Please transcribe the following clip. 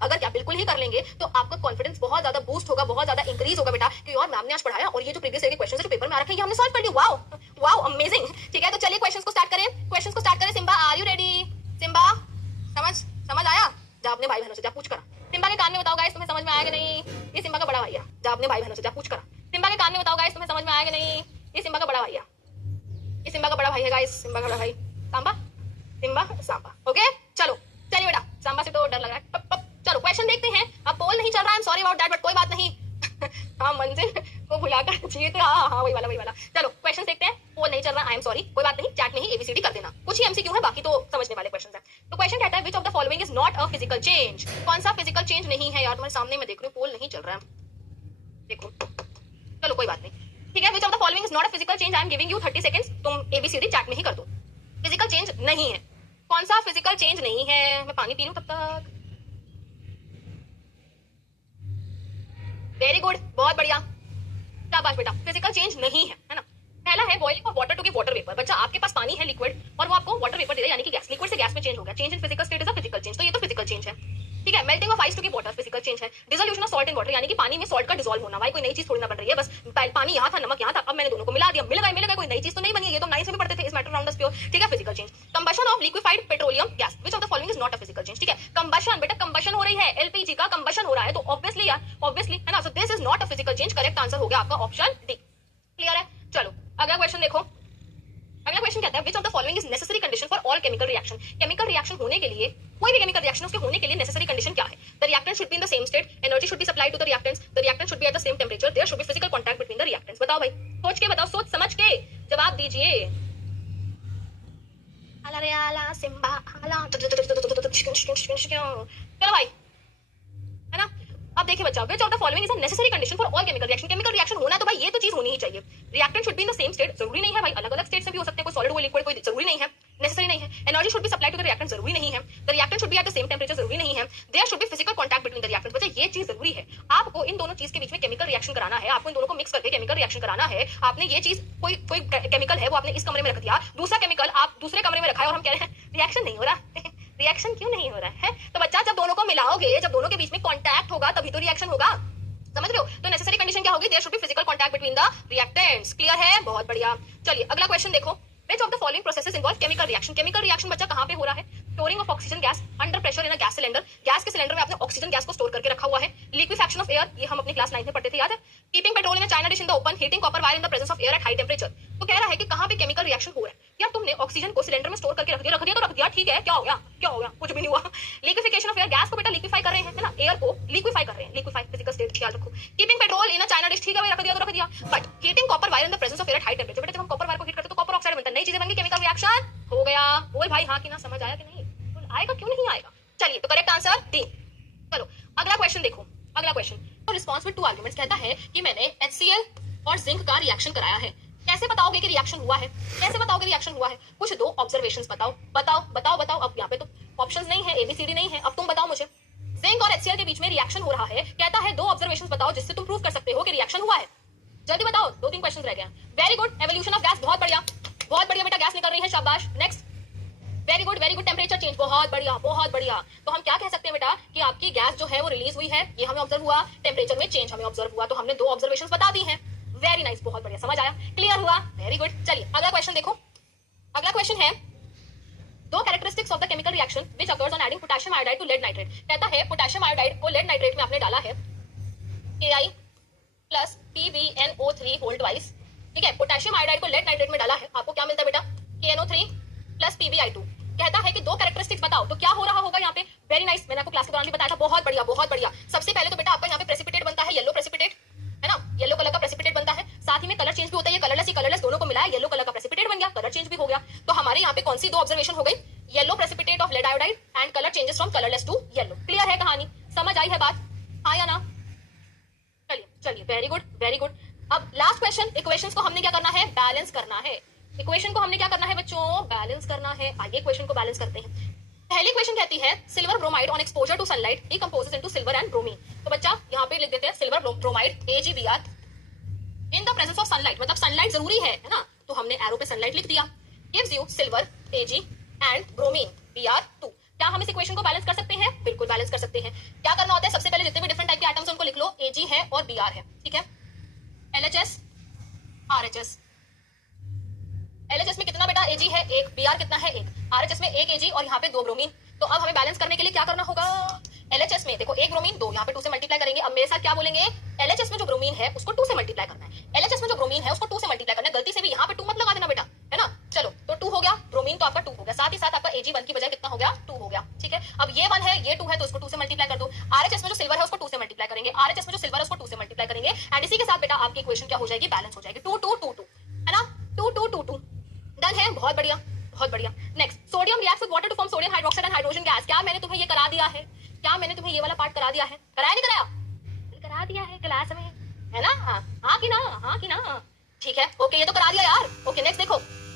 अगर क्या बिल्कुल ही कर लेंगे तो आपका कॉन्फिडेंस बहुत ज्यादा बूस्ट होगा, बहुत ज्यादा इंक्रीज होगा बेटा कि यार मैम ने आज पढ़ाया और ये जो प्रीवियस ईयर के क्वेश्चन है जो पेपर में आ रखे हैं ये हमने सॉल्व कर दिया। Wow wow amazing. ठीक है, तो चलिए क्वेश्चंस को स्टार्ट करें। क्वेश्चंस को स्टार्ट करें। Simba are you ready? Simba समझ आया? जा अपने भाई बहनों से जा पूछ करा। सिम्बा के कान में बताओ गाइस तुम्हें समझ में आया कि नहीं? ये सिम्बा का बड़ा भाई है, जा अपने भाई बहनों से जा पूछ करा। सिम्बा के कान में बताओ गाइस तुम्हें समझ में आया कि नहीं? ये सिम्बा का बड़ा भाई है, ये सिम्बा का बड़ा भाई है गाइस, सिम्बा का बड़ा भाई। सांबा सिम्बा सांबा। ओके चलो चलिए बेटा, सांबा से तो डर लग रहा है। चलो क्वेश्चन देखते हैं। अब पोल नहीं चल रहा है, सॉरी अबाउट दैट, बट कोई बात नहीं। हाँ मंजिल को भुलाकर चाहिए तो हाँ वही वाला। चलो क्वेश्चन देखते हैं। पोल नहीं चल रहा, आई एम सॉरी, कोई बात नहीं, चैट में ही एबीसीडी कर देना। कुछ ही एमसीक्यू है, बाकी तो समझने वाले क्वेश्चन है। तो क्वेश्चन कहता है which of the following is not a physical change. कौन सा फिजिकल चेंज नहीं है यार? तुम्हारे सामने मैं देख रही हूँ, पोल नहीं चल रहा है, देखो। चलो कोई बात नहीं, ठीक है। Which of the following is not a physical change, I am giving you 30 seconds, तुम एबीसीडी चैट में ही कर दो। फिजिकल चेंज नहीं है, कौन सा फिजिकल चेंज नहीं है? मैं पानी पी लूं तब तक। वेरी गुड, बहुत बढ़िया, शाबाश बेटा। फिजिकल चेंज नहीं है ना। पहला है boiling of water to give water vapour. बच्चा आपके पास पानी है लिक्विड और वो आपको वाटर वेपर दे रहा है, यानी कि गैस, लिक्विड से गैस में चेंज हो गया। Change in physical state is a physical change, तो ये तो फिजिकल चेंज है। ठीक है, melting of ice to give water physical change है। Dissolution of salt in water, यानी कि पानी में सॉल्ट का डिसॉल्व होना। भाई कोई नई चीज थोड़ी ना बन रही है, बस पानी यहाँ था नमक यहाँ था, अब मैंने दोनों को मिला दिया, मिल गए, कोई नई चीज तो नहीं बनी है। ये तो नाइन्थ में पढ़ते थे, इस मैटर अराउंड द प्योर। ठीक है, physical change. Combustion of liquefied petroleum gas, which of the following is not a physical change. ठीक है, कंबशन बेटा, कंबशन हो रही है, एलपीजी का कंबशन हो रहा है, तो ऑब्वियसली यार, ऑब्वियसली है ना। So this is not a physical change. Correct answer हो गया आपका ऑप्शन डी। क्लियर है? चलो अगला क्वेश्चन देखो। अगला क्वेश्चन कहता है which of the following is necessary condition for all chemical reaction. Chemical reaction होने के लिए, कोई भी केमिकल रिएक्शन उसके होने के लिए नेसेसरी कंडीशन क्या है? The reactant should be in the same state, energy should be supplied to the reactants, the reactant should be at the same temperature, there should be physical contact between the reactants. बताओ भाई, सोच के बताओ, सोच समझ के जवाब दीजिए। आला रे आला सिम्बा आला, चलो भाई, है ना। अब देखिए बच्चा, which of the following is a necessary condition for all chemical reaction. Chemical reaction होना है तो भाई ये तो चीज होनी ही चाहिए। Reactant should be in the same state, जरूरी नहीं है भाई, अलग अलग स्टेट से भी हो सकते हैं, कोई सॉलिड कोई लिक्विड, कोई जरूरी नहीं है, नेसेसरी नहीं है। Energy should be supplied to the reactant, जरूरी नहीं है। The reactant should be at the same temperature, जरूरी नहीं है। There should be physical contact between the reactants, बच्चा ये चीज जरूरी है। आपको इन दोनों चीज के बीच में केमिकल रिएक्शन कराना है, आपको इन दोनों को मिक्स करके केमिकल रिएक्शन कराना है। आपने ये चीज, कोई केमिकल है वो आपने इस कमरे में रख दिया, दूसरा केमिकल आप दूसरे कमरे में रखा है और हम कह रहे हैं रिएक्शन नहीं हो रहा। रिएक्शन क्यों नहीं हो रहा है? तो बच्चा जब दोनों को मिलाओगे, जब दोनों के बीच में कांटेक्ट होगा तभी तो रिएक्शन होगा, समझ रहे हो? तो नेसेसरी कंडीशन क्या होगी? There should be physical contact between the reactants. Clear है? बहुत बढ़िया। चलिए अगला क्वेश्चन देखो। Which of the following processes involve chemical reaction? Chemical reaction बच्चा कहाँ पे हो रहा है? Storing of oxygen gas under pressure in a gas cylinder. Gas के सिलेंडर में आपने ऑक्सीजन गैस को स्टोर करके रखा हुआ है। Liquefaction of air, ये हम अपनी क्लास 9 में पढ़ते थे, याद है? Keeping petrol in a china dish in the open, heating copper wire in the presence of air at high temperature. तो कह रहा है कि कहाँ पे केमिकल रिएक्शन हो रहा है? यार तुमने ऑक्सीजन को सिलेंडर में स्टोर करके रख दिया तो रख दिया, ठीक है, क्या हो गया? कुछ भी नहीं हुआ। लिक्विफिकेशन ऑफ एयर, गैस को बेटा लिक्विफाई कर रहे हैं, है ना, एयर को लिक्विफाई कर रहे हैं, लिक्विफाई फिजिकल स्टेट ख्याल रखो। Keeping petrol in a China dish, ठीक है भाई, रख दिया तो रख दिया, but heating copper wire in the presence of air at high temperature, बेटा जब हम कॉपर वायर को हीट करते हैं तो कॉपर ऑक्साइड बनता है, नई चीजें बन गई, केमिकल रिएक्शन हो गया। बोल भाई हाँ कि ना, समझ आया कि नहीं? बोल आएगा क्यों नहीं आएगा? चलिए तो करेक्ट आंसर डी। चलो अगला क्वेश्चन देखो। अगला क्वेश्चन, तो रिस्पॉन्स विद टू आर्गुमेंट्स कहता है कि मैंने HCl और जिंक का रिएक्शन कराया है। कैसे बताओगे कि रिएक्शन हुआ है? कैसे बताओगे रिएक्शन हुआ है? कुछ दो ऑब्जर्वेशंस बताओ, बताओ बताओ बताओ। अब यहाँ पे तो ऑप्शंस नहीं है, एबीसीडी नहीं है, अब तुम बताओ मुझे। जिंक और HCl के बीच में रिएक्शन हो रहा है, कहता है दो ऑब्जर्वेशंस बताओ जिससे तुम प्रूव कर सकते हो कि रिएक्शन हुआ है। जल्दी बताओ, 2-3 क्वेश्चन रह गए। Very good, evolution of gas, बहुत बढ़िया, बहुत बढ़िया बेटा, गैस निकल रही है, शाबाश। Next, very good temperature change, बहुत बढ़िया बहुत बढ़िया। तो हम क्या कह सकते हैं बेटा कि आपकी गैस जो है वो रिलीज हुई है, ये हमें ऑब्जर्व हुआ, टेम्परेचर में चेंज हमें ऑब्जर्व हुआ, तो हमने दो ऑब्जर्वेशंस बता दी हैं। वेरी नाइस, बहुत बढ़िया, समझ आया, क्लियर हुआ, वेरी गुड। चलिए अगला क्वेश्चन देखो। अगला क्वेश्चन है दो characteristics of the chemical reaction which occurs on adding potassium iodide to lead nitrate. कहता है पोटेशियम आयोडाइड को लेड नाइट्रेट में आपने डाला है, Ki plus PbNO3 whole twice. ठीक है, पोटेशियम आयोडाइड को लेड नाइट्रेट में डाला है, आपको क्या मिलता है बेटा? KNO3 plus PbI2। कहता है कि दो कैरेक्टरिस्टिक्स बताओ, तो क्या हो रहा होगा यहाँ पे? वेरी नाइस, मैंने आपको क्लास के दौरान भी बताया था, बहुत बढ़िया बहुत बढ़िया। सबसे पहले तो बेटा आपका यहाँ पे प्रेसिपिटेट बनता है, येलो प्रेसिपिटेट, है ना, येलो कलर का प्रेसिपिटेट बनता है, साथ ही में कलर चेंज भी होता है, ये कलरलेस दोनों को मिलाया, येलो कलर का प्रेसिपिटेट बन गया, कलर चेंज भी हो गया। तो हमारे यहाँ पे कौन सी दो ऑब्जर्वेशन हो गई? Yellow precipitate of lead iodide and colour changes from colourless to yellow. Clear है कहानी? समझ आई है बात? हाँ या ना? चलिए चलिए, वेरी गुड वेरी गुड। अब लास्ट क्वेश्चन, इक्वेशंस को हमने क्या करना है? बैलेंस करना है। इक्वेशन को हमने क्या करना है बच्चों? बैलेंस करना है। आइए इक्वेशन को बैलेंस करते हैं। पहली इक्वेशन कहती है silver bromide on exposure to sunlight decomposes into silver and bromine. तो बच्चा यहाँ पे लिख देते हैं silver bromide AgBr in the presence of sunlight, मतलब सनलाइट जरूरी है ना, तो हमने एरो पे सनलाइट लिख दिया, gives you silver Ag and bromine Br2। क्या हम इस इक्वेशन को बैलेंस कर सकते हैं? बिल्कुल बैलेंस कर सकते हैं। क्या Br है, ठीक है, LHS RHS, LHS में कितना बेटा Ag है, एक, Br कितना है, एक, RHS में एक Ag और यहाँ पे 2 ब्रोमीन। तो अब हमें बैलेंस करने के लिए क्या करना होगा, LHS में देखो एक ब्रोमीन 2, यहाँ पे 2 से मल्टीप्लाई करेंगे। अब मेरे साथ क्या बोलेंगे, LHS में जो ब्रोमीन है उसको 2 से मल्टीप्लाई करना है, LHS में जो ब्रोमीन है उसको 2 से मल्टीप्लाई करना है। गलती से भी यहाँ पे 2 मत लगा देना बेटा, है ना। चलो तो 2 हो गया, ब्रोमीन तो आपका 2 हो गया, साथ ही साथ आपका Ag1 की बजाय कितना हो गया, 2 हो गया, ठीक है। अब ये 1 है, ये 2 है, तो इसको 2 से मल्टीप्लाई कर दो। RHS में जो सिल्वर है उसको 2 से मल्टीप्लाई करेंगे, RHS में जो सिल्वर है उसको 2 से मल्टीप्लाई करेंगे, एंड इसी के साथ बेटा आपकी इक्वेशन क्या हो जाएगी, बैलेंस हो जाएगी, 2 2 2 2, है ना, 2 2 2 2। डन है, बहुत बढ़िया बहुत बढ़िया। Next, sodium reacts with water to form sodium hydroxide and hydrogen gas. क्या मैंने तुम्हें ये करा दिया है, क्या मैंने तुम्हें ये वाला पार्ट करा दिया है, कराया नहीं कराया, करा दिया है क्लास में, है ना। हाँ हाँ कि ना, हाँ कि ना, ठीक है, ओके, ये तो करा दिया यार। ओके नेक्स्ट देखो,